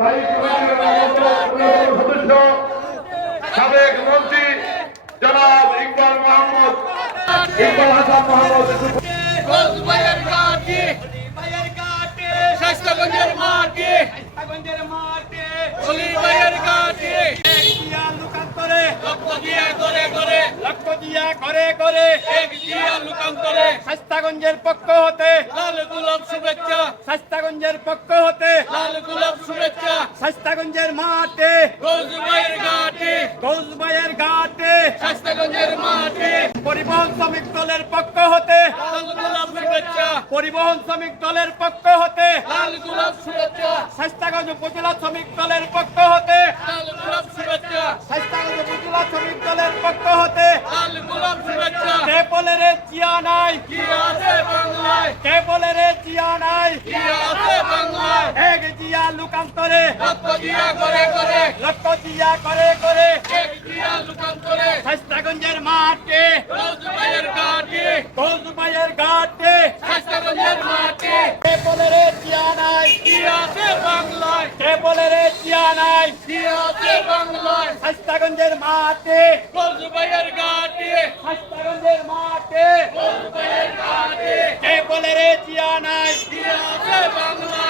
তাই গোরা গরা ওত্র ও সদস্য সাবেক মন্ত্রী জামাল ইকবাল মাহমুদ ইকবাল হাসান মাহমুদ ইকবাল সুমাইয়ের কাটি রিমায়ার কাটি সস্তা গঞ্জের মাঠে আগনজের মাঠে গুলি বের কাটি রক্ত দিয়া লুকান্তরে রক্ত দিয়া করে করে রক্ত দিয়া করে করে এক দিয়া লুকান্তরে সস্তা গঞ্জের পক্ষ হতে লাল গোলাপ শুভেচ্ছা সস্তা গঞ্জের পক্ষ শাস্তাগঞ্জের মাঠে গোজবাইয়ের ঘাটে গোজবাইয়ের ঘাটে মাঠে পরিবহন শ্রমিক দলের পক্ষ হতে পরিবহন শ্রমিক দলের পক্ষ হতে লাল গোলাপ শুভেচ্ছা শাস্তাগঞ্জ উপজেলা শ্রমিক দলের পক্ষ হতে লাল গোলাপ শুভেচ্ছা শ্রমিক দলের পক্ষ হতে লাল গোলাপ শুভেচ্ছা নাই নাই काम करे लतो दिया करे करे लतो दिया करे करे एक दिया दुकान करे सस्ता गंजर माटे बहुत बायर गाटे बहुत बायर गाटे सस्ता गंजर माटे ते बोले रे दिया नाही दिया से बंगला ते बोले रे दिया नाही से बंगला माटे गाटे माटे गाटे बोले से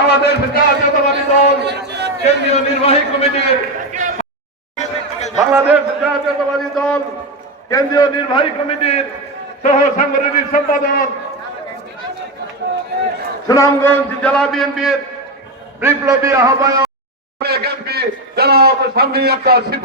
আমাদের জাতীয়তাবাদী দল কেন্দ্রীয় নির্বাহী কমিটি বাংলাদেশ জাতীয়তাবাদী দল কেন্দ্রীয় নির্বাহী কমিটির সহ সাংগঠনিক সম্পাদক সুনামগঞ্জ জেলা বিএনপির বিপ্লবী আহ্বায়ক এমপি জেলা সামনে একটা